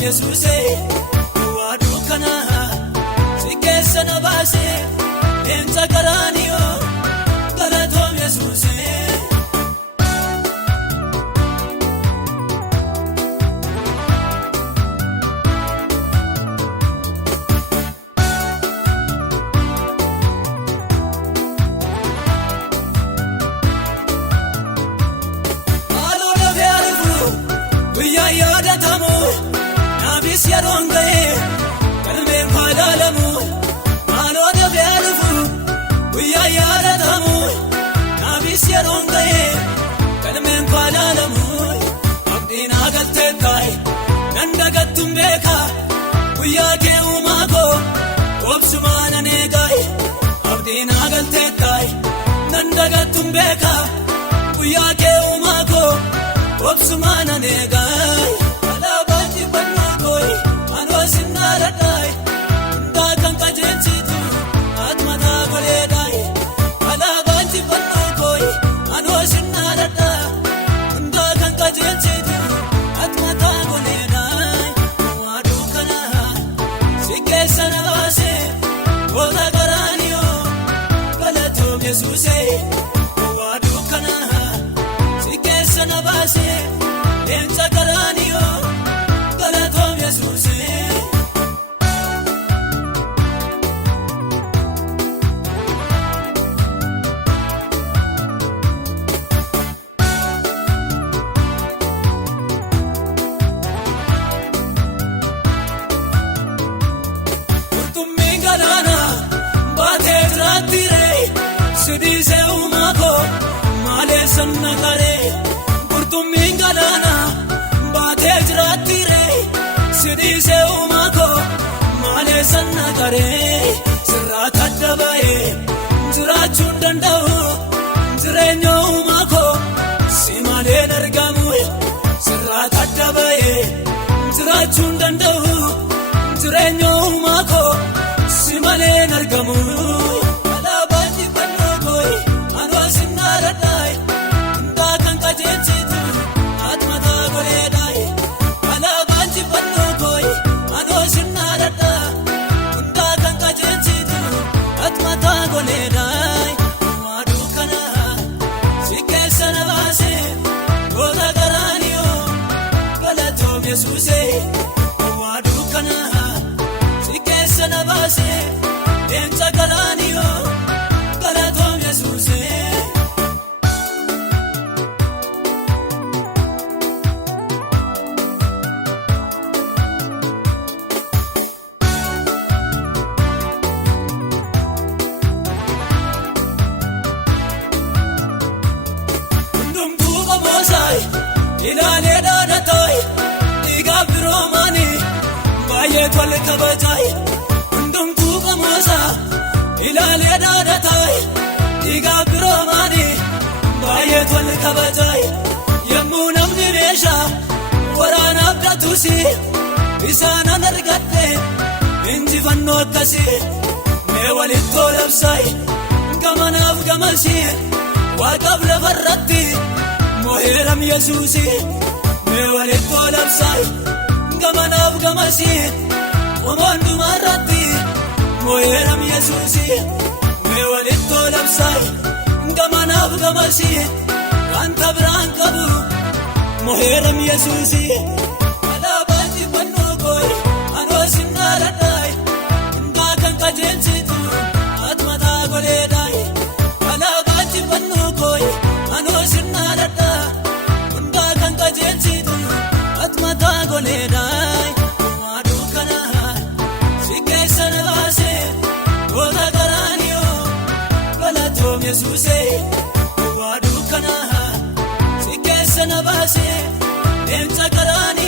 Yesuuse waadu kana sikeessa na baase eenza garaaniyo galatoom Yesuuse. Haaloo dafee arguu guyyaa yaadatamu. Nabis yarongaye kalme fadalamu mano de bealufu uya yaradamu nabis yarongaye kalme fadalamu abdina gattekai nandagatum beka uya ke umako obsumana negai abdina gattekai nandagatum beka uya ke umako obsumana negai. Yesuuse waadu kana sikeessa na baase eenza garaaniyo galatoom Yesuuse. Qurxummiin galaana baatee jiraattiire sidise umako male sanna kare qurxummiin galaana baatee jiraattiire sidise umako male sanna kare sirraata adda ba'ee jiraachuu danda'u jireenya umako si maleen argamu sirraata adda ba'ee jiraachuu danda'u jireenya umako si maleen argamu. Yesuuse waadu kana sikeessa na baase eenza garaaniyo galatoom Yesuuse. Hundumtuu qomoosaayi ilaalee dhaadhataayi Biromani baay'ee tole kabajaayi hundumtuu qomoosa ilaalee dhaadhataayi dhiigaa biromani baay'ee tole kabajaayi yemmuu namni meeshaa waraana abdatuusi isaanan argadhe injifannoo akkasii mee walitti labsaayi gamanaaf gamasii waaqaaf lafarratti mo'eeram Yesuusi. mee walitti labsaayi gamanaaf gamasii omoonduma irratti mo'eeram Yesuusi. mee walitti labsaayi gamanaaf gamasii wanta biraan qabu mo'eeram Yesuusi. alaabaatti fannoo kooyi anoo sin dhaaladhaayi hundaa kan qajeelchitu ati mataa godheedhaayi. leenca garaani